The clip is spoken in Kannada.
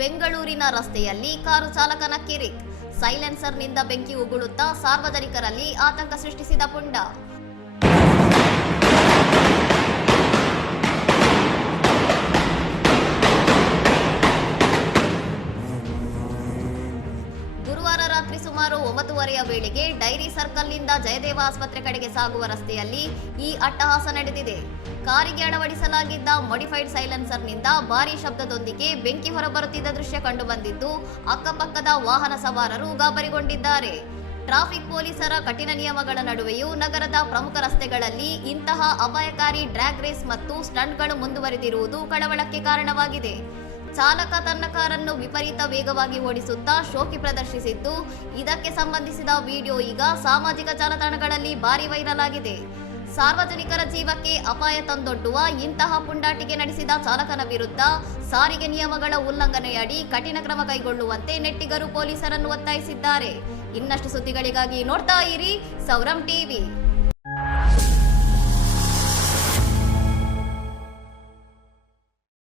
ಬೆಂಗಳೂರಿನ ರಸ್ತೆಯಲ್ಲಿ ಕಾರು ಚಾಲಕನ ಕಿರಿಕ್, ಸೈಲೆನ್ಸರ್ನಿಂದ ಬೆಂಕಿ ಉಗುಳುತ್ತಾ ಸಾರ್ವಜನಿಕರಲ್ಲಿ ಆತಂಕ ಸೃಷ್ಟಿಸಿದ ಪುಂಡ. ಗುರುವಾರ ರಾತ್ರಿ ಸುಮಾರು 9:30 ವೇಳೆಗೆ ಡೈರಿ ಸರ್ಕಲ್ನಿಂದ ಜಯದೇವ ಆಸ್ಪತ್ರೆ ಕಡೆಗೆ ಸಾಗುವ ರಸ್ತೆಯಲ್ಲಿ ಈ ಅಟ್ಟಹಾಸ ನಡೆದಿದೆ. ಕಾರಿಗೆ ಅಳವಡಿಸಲಾಗಿದ್ದ ಮಾಡಿಫೈಡ್ ಸೈಲೆನ್ಸರ್ನಿಂದ ಭಾರೀ ಶಬ್ದದೊಂದಿಗೆ ಬೆಂಕಿ ಹೊರಬರುತ್ತಿದ್ದ ದೃಶ್ಯ ಕಂಡುಬಂದಿದ್ದು, ಅಕ್ಕಪಕ್ಕದ ವಾಹನ ಸವಾರರು ಗಾಬರಿಗೊಂಡಿದ್ದಾರೆ. ಟ್ರಾಫಿಕ್ ಪೊಲೀಸರ ಕಠಿಣ ನಿಯಮಗಳ ನಡುವೆಯೂ ನಗರದ ಪ್ರಮುಖ ರಸ್ತೆಗಳಲ್ಲಿ ಇಂತಹ ಅಪಾಯಕಾರಿ ಡ್ರ್ಯಾಗ್ ರೇಸ್ ಮತ್ತು ಸ್ಟಂಟ್ಗಳು ಮುಂದುವರೆದಿರುವುದು ಕಳವಳಕ್ಕೆ ಕಾರಣವಾಗಿದೆ. ಚಾಲಕ ತನ್ನ ಕಾರನ್ನು ವಿಪರೀತ ವೇಗವಾಗಿ ಓಡಿಸುತ್ತಾ ಶೋಕಿ ಪ್ರದರ್ಶಿಸಿದ್ದು, ಇದಕ್ಕೆ ಸಂಬಂಧಿಸಿದ ವಿಡಿಯೋ ಈಗ ಸಾಮಾಜಿಕ ಜಾಲತಾಣಗಳಲ್ಲಿ ಭಾರೀ ವೈರಲ್ ಆಗಿದೆ. ಸಾರ್ವಜನಿಕರ ಜೀವಕ್ಕೆ ಅಪಾಯ ತಂದೊಡ್ಡುವ ಇಂತಹ ಪುಂಡಾಟಿಕೆ ನಡೆಸಿದ ಚಾಲಕನ ವಿರುದ್ಧ ಸಾರಿಗೆ ನಿಯಮಗಳ ಉಲ್ಲಂಘನೆಯಡಿ ಕಠಿಣ ಕ್ರಮ ಕೈಗೊಳ್ಳುವಂತೆ ನೆಟ್ಟಿಗರು ಪೊಲೀಸರನ್ನು ಒತ್ತಾಯಿಸಿದ್ದಾರೆ. ಇನ್ನಷ್ಟು ಸುದ್ದಿಗಳಿಗಾಗಿ ನೋಡ್ತಾ ಇರಿ ಸೌರಂ ಟಿವಿ.